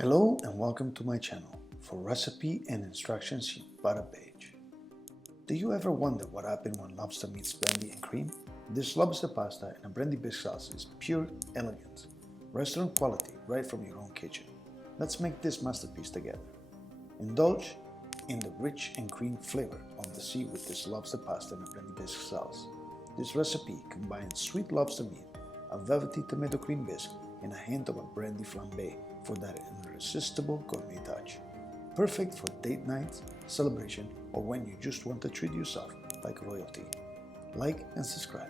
Hello and welcome to my channel for recipe and instructions sheet butter page. Do you ever wonder what happened when lobster meets brandy and cream? This lobster pasta in a brandy bisque sauce is pure elegance, restaurant quality right from your own kitchen. Let's make this masterpiece together. Indulge in the rich and cream flavor of the sea with this lobster pasta in a brandy bisque sauce. This recipe combines sweet lobster meat, a velvety tomato cream bisque, and a hint of a brandy flambé for that irresistible gourmet touch. Perfect for date nights, celebration, or when you just want to treat yourself like royalty. Like and subscribe.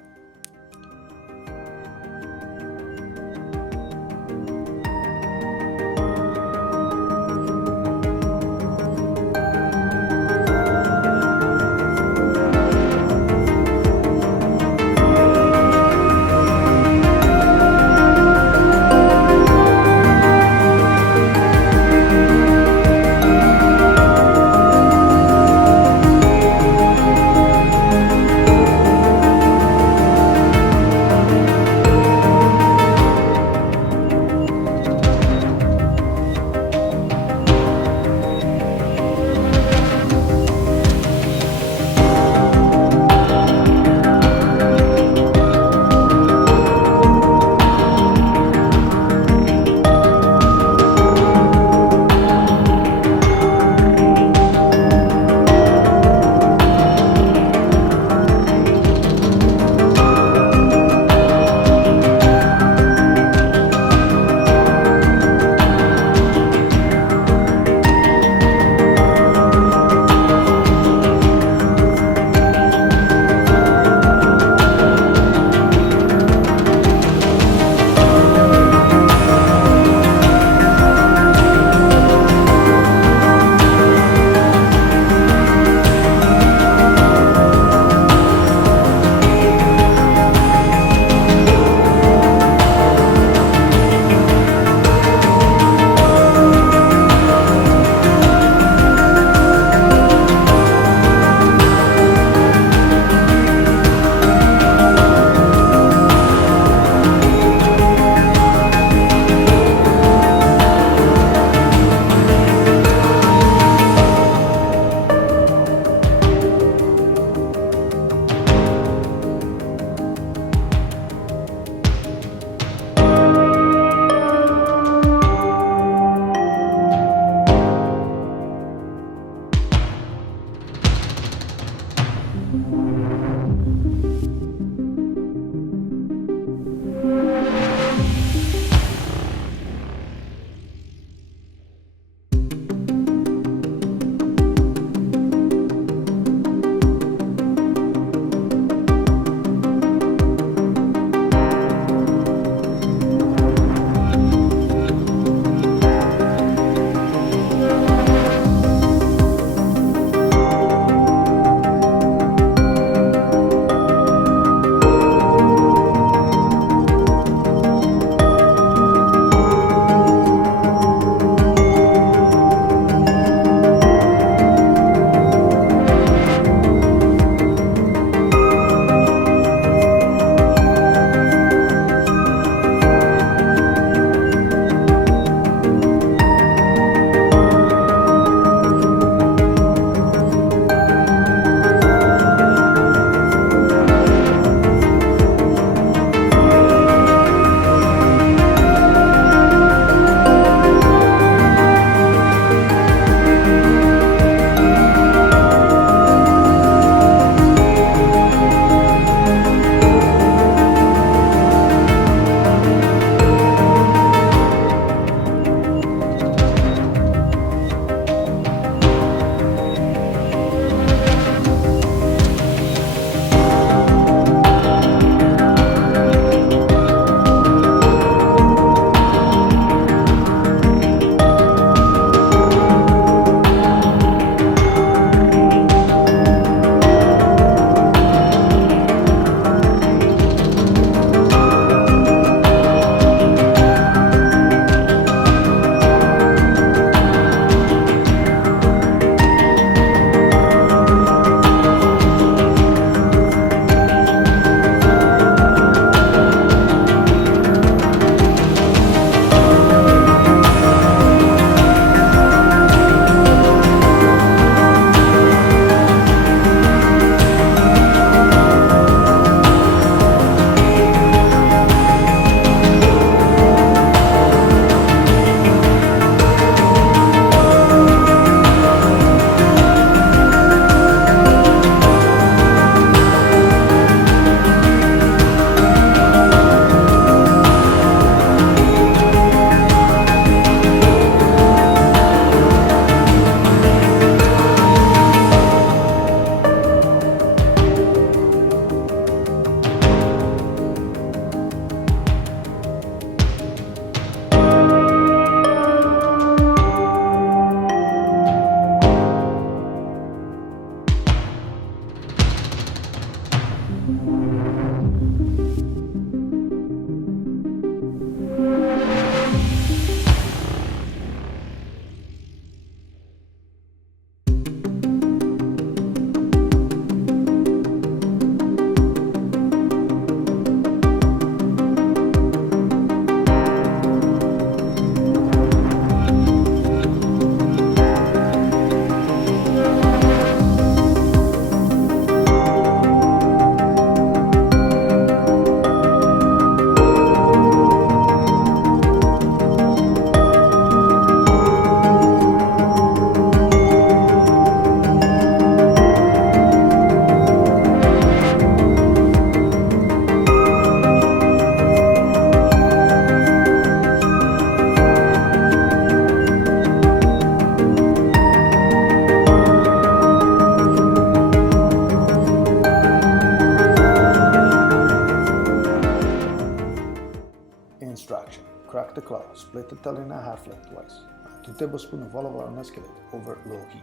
Split the tail in half lengthwise. Add 2 tablespoons of olive oil on a skillet over low heat.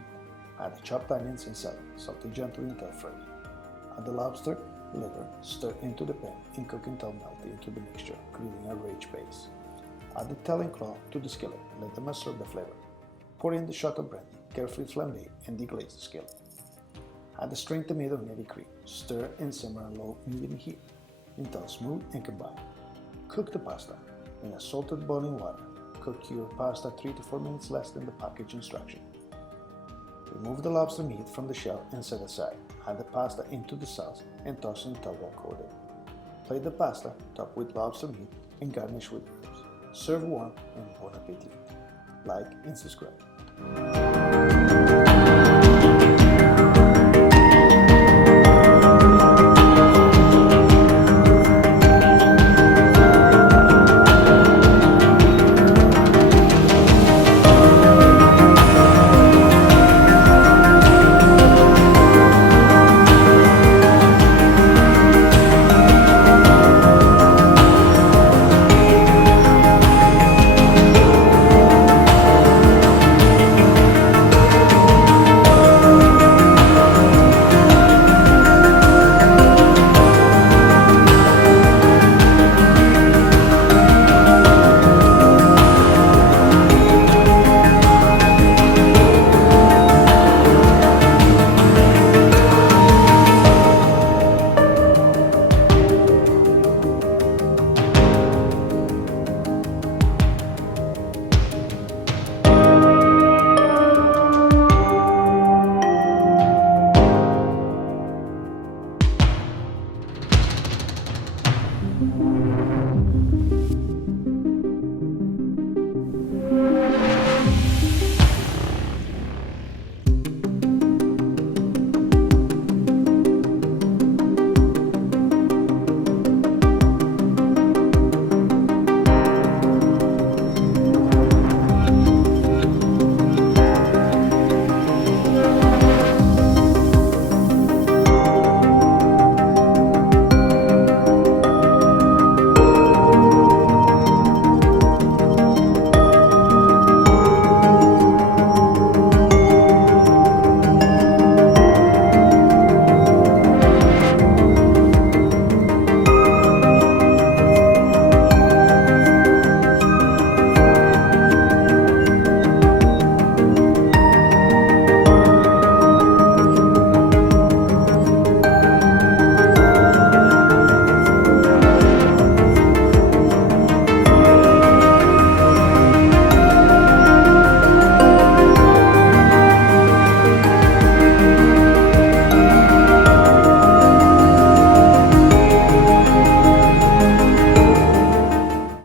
Add the chopped onions and celery. Saute gently until fry. Add the lobster liver, stir into the pan and cook until melted into the mixture, creating a rich paste. Add the tail and claw to the skillet. Let them absorb the flavor. Pour in the shot of brandy, carefully flambé and deglaze the skillet. Add the strained tomato and heavy cream. Stir and simmer on low medium heat until smooth and combined. Cook the pasta in a salted boiling water. Cook your pasta 3 to 4 minutes less than the package instruction. Remove the lobster meat from the shell and set aside. Add the pasta into the sauce and toss until well coated. Plate the pasta, top with lobster meat, and garnish with herbs. Serve warm and bon appetit. Like and subscribe.